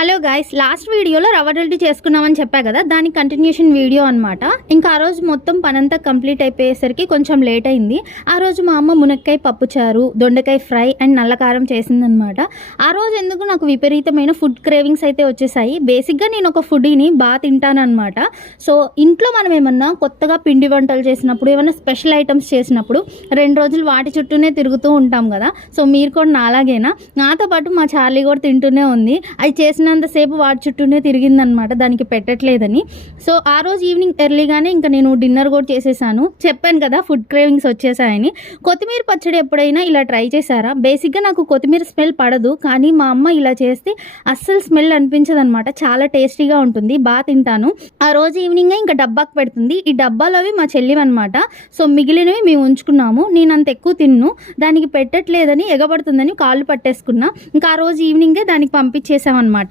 Hello guys, last వీడియోలో రవ్వ లడ్డు చేసుకున్నామని చెప్పా కదా, దాని కంటిన్యూషన్ వీడియో అనమాట. ఇంకా ఆ రోజు మొత్తం పనంతా కంప్లీట్ అయిపోయేసరికి కొంచెం లేట్ అయింది. ఆ రోజు మా అమ్మ మునక్కాయ పప్పుచారు, దొండకాయ ఫ్రై అండ్ నల్లకారం చేసిందనమాట. ఆ రోజు ఎందుకు నాకు విపరీతమైన ఫుడ్ క్రేవింగ్స్ అయితే వచ్చేసాయి. బేసిక్గా నేను ఒక ఫుడీని బాగా తింటానమాట. సో ఇంట్లో మనం ఏమన్నా కొత్తగా పిండి వంటలు చేసినప్పుడు, ఏమన్నా స్పెషల్ ఐటమ్స్ చేసినప్పుడు 2 రోజులు వాటి చుట్టూనే తిరుగుతూ ఉంటాం కదా. సో మీరు కూడా నాలాగేనా? నాతో పాటు మా చార్లీ కూడా తింటూనే ఉంది. అది చేసినంతసేపు వాటి చుట్టూనే తిరిగిందనమాట, దానికి పెట్టట్లేదని. సో ఆ రోజు ఈవినింగ్ ఎర్లీగానే ఇంకా నేను డిన్నర్ కూడా చేసేసాను. చెప్పాను కదా ఫుడ్ క్రేవింగ్స్ వచ్చేసాయని. కొత్తిమీర పచ్చడి ఎప్పుడైనా ఇలా ట్రై చేశారా? బేసిక్గా నాకు కొత్తిమీర స్మెల్ పడదు, కానీ మా అమ్మ ఇలా చేస్తే అస్సలు స్మెల్ అనిపించదు అనమాట. చాలా టేస్టీగా ఉంటుంది, బాగా తింటాను. ఆ రోజు ఈవినింగ్ ఇంకా డబ్బాకు పెడుతుంది. ఈ డబ్బాలు అవి మా చెల్లివన్నమాట. సో మిగిలినవి మేము ఉంచుకున్నాము. నేను అంత ఎక్కువ తిన్ను, దానికి పెట్టట్లేదని ఎగబడుతుందని కాళ్ళు పట్టేసుకున్నా. ఇంకా ఆ రోజు ఈవినింగే దానికి పంపించేసామన్నమాట.